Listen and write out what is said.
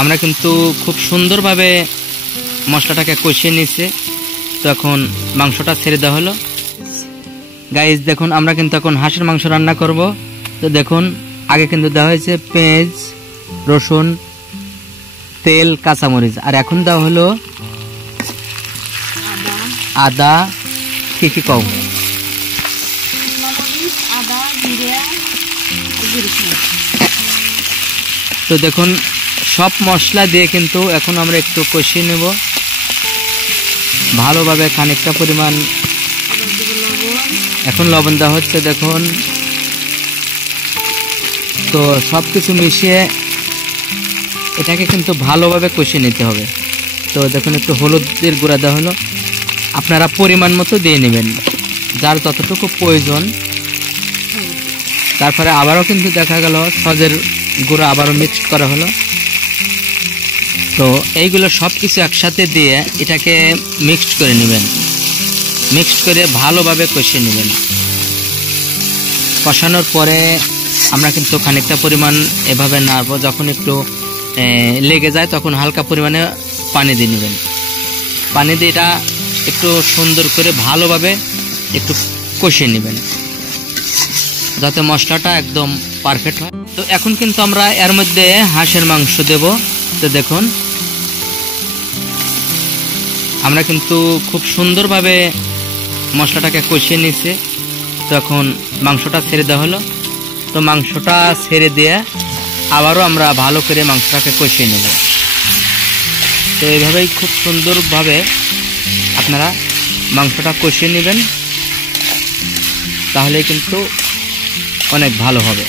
আমরা কিন্তু খুব সুন্দরভাবে মশলাটাকে কষিয়ে নিয়েছি। তো এখন মাংসটা ছেড়ে দেওয়া হলো। গাইস দেখুন, আমরা কিন্তু এখন হাঁসের মাংস রান্না করব। তো দেখুন, আগে কিন্তু দেওয়া হয়েছে পেঁয়াজ, রসুন, তেল, কাঁচামরিচ, আর এখন দেওয়া হলো আদা। কি কি কও? তো দেখুন, সব মশলা দিয়ে কিন্তু এখন আমরা একটু কষিয়ে নেব ভালোভাবে। খানিকটা পরিমাণ এখন লবণ দেওয়া হচ্ছে। দেখুন, তো সব কিছু মিশিয়ে এটাকে কিন্তু ভালোভাবে কষিয়ে নিতে হবে। তো দেখুন, একটু হলুদের গুঁড়া দেওয়া হলো, আপনারা পরিমাণ মতো দিয়ে নেবেন, যার যতটুকু প্রয়োজন। তারপরে আবারও কিন্তু দেখা গেল সজের গুঁড়া আবারও মিক্সড করা হলো। তো এইগুলো সব কিছু একসাথে দিয়ে এটাকে মিক্সড করে নেবেন। মিক্সড করে ভালোভাবে কষিয়ে নেবেন। কষানোর পরে আমরা কিন্তু খানিকটা পরিমাণ এভাবে নাড়বো। যখন একটু লেগে যায় তখন হালকা পরিমাণে পানি দিয়ে নেবেন। পানি দিয়ে এটা একটু সুন্দর করে ভালোভাবে একটু কষিয়ে নেবেন, যাতে মশলাটা একদম পারফেক্ট হয়। তো এখন কিন্তু আমরা এর মধ্যে হাঁসের মাংস দেব। তো দেখুন, আমরা কিন্তু খুব সুন্দরভাবে মশলাটাকে কষিয়ে নিয়েছি। তো এখন মাংসটা ছেড়ে দেওয়া হলো। তো মাংসটা ছেড়ে দিয়ে আবারও আমরা ভালো করে মাংসটাকে কষিয়ে নেব। তো এইভাবেই খুব সুন্দরভাবে আপনারা মাংসটা কষিয়ে নেবেন, তাহলে কিন্তু অনেক ভালো হবে।